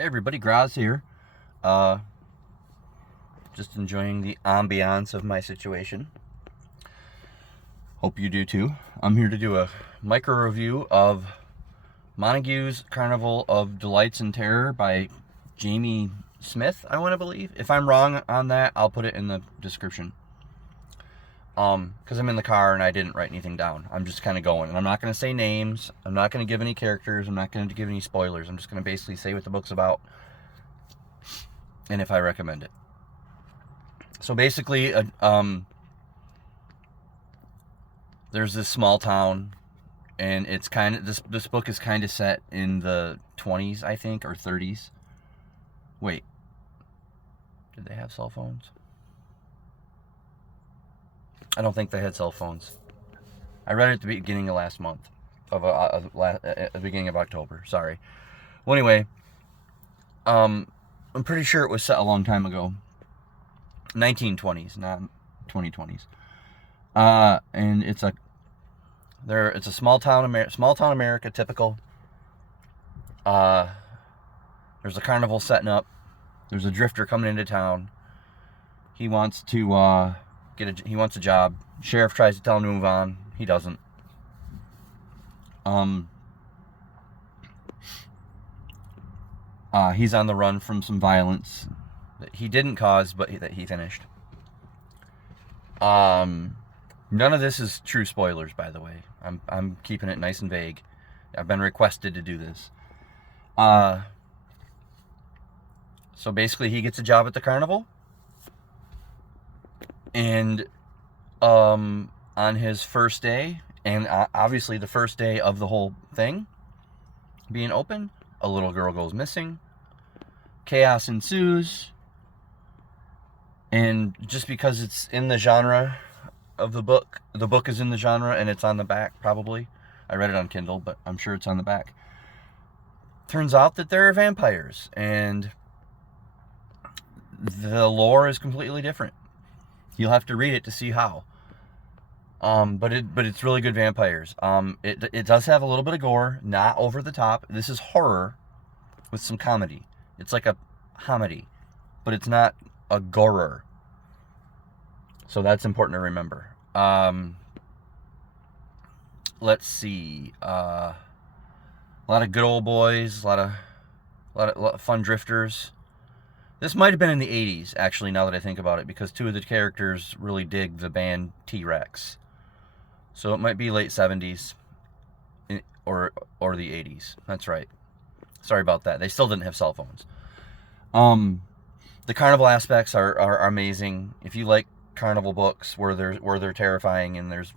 Hey everybody, Graz here. Just enjoying the ambiance of my situation. Hope you do too. I'm here to do a micro review of Montagues Carnival of Delights and Terror by Jamie Smith, I want to believe. If I'm wrong on that, I'll put it in the description. Because I'm in the car and I didn't write anything down. I'm just kind of going. And I'm not going to say names. I'm not going to give any characters. I'm not going to give any spoilers. I'm just going to basically say what the book's about and if I recommend it. So basically, there's this small town, and it's kind of this book is kind of set in the 20s, I think, or 30s. Wait, did they have cell phones? I don't think they had cell phones. I read it at the beginning of last month, at the beginning of October. Sorry. Well, anyway, I'm pretty sure it was set a long time ago. 1920s, not 2020s. And it's a small town America, typical. There's a carnival setting up. There's a drifter coming into town. He wants to he wants a job. Sheriff tries to tell him to move on. He doesn't. He's on the run from some violence that he didn't cause, but that he finished. None of this is true spoilers, by the way. I'm keeping it nice and vague. I've been requested to do this. So basically, he gets a job at the carnival, and on his first day, and obviously the first day of the whole thing being open, a little girl goes missing. Chaos ensues. And just because it's in the genre of the book is in the genre, and it's on the back, probably. I read it on Kindle, but I'm sure it's on the back. Turns out that there are vampires, and the lore is completely different. You'll have to read it to see how. But it's really good vampires. It does have a little bit of gore, not over the top. This is horror with some comedy. It's like a comedy, but it's not a gorer. So that's important to remember. Let's see. A lot of good old boys. A lot of fun drifters. This might have been in the 80s, actually, now that I think about it, because two of the characters really dig the band T-Rex. So it might be late 70s or the 80s. That's right. Sorry about that. They still didn't have cell phones. The carnival aspects are amazing. If you like carnival books where they're terrifying and there's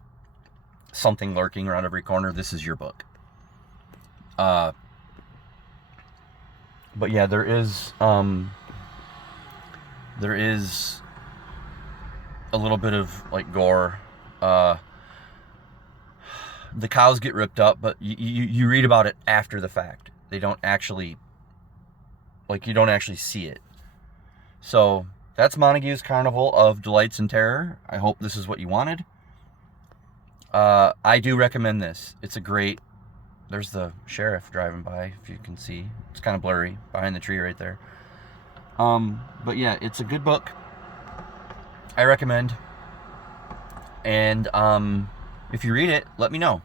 something lurking around every corner, this is your book. But yeah, there is a little bit of like gore. The cows get ripped up, but you read about it after the fact. They don't actually, you don't actually see it. So that's Montagues Carnival of Delights and Terror. I hope this is what you wanted. I do recommend this. It's a great... There's the sheriff driving by, if you can see. It's kind of blurry behind the tree right there. But yeah, it's a good book. I recommend. And if you read it, let me know.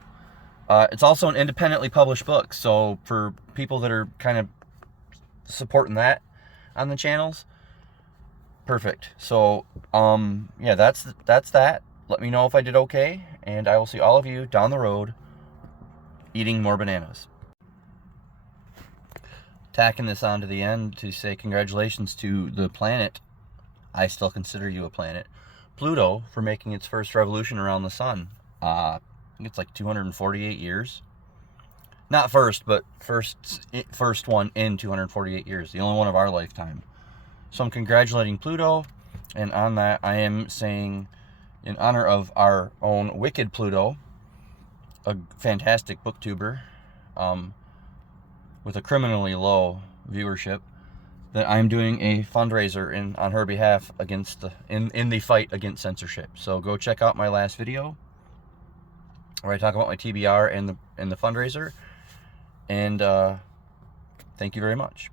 It's also an independently published book, so for people that are kind of supporting that on the channels, perfect. So yeah, that's that. Let me know if I did okay, and I will see all of you down the road eating more bananas. Tacking this on to the end to say congratulations to the planet, I still consider you a planet, Pluto, for making its first revolution around the sun. I think it's like 248 years. Not first, but first one in 248 years. The only one of our lifetime. So I'm congratulating Pluto, and on that I am saying, in honor of our own wicked Pluto, a fantastic booktuber with a criminally low viewership, that I'm doing a fundraiser on her behalf against in the fight against censorship. So go check out my last video where I talk about my TBR and the fundraiser. And thank you very much.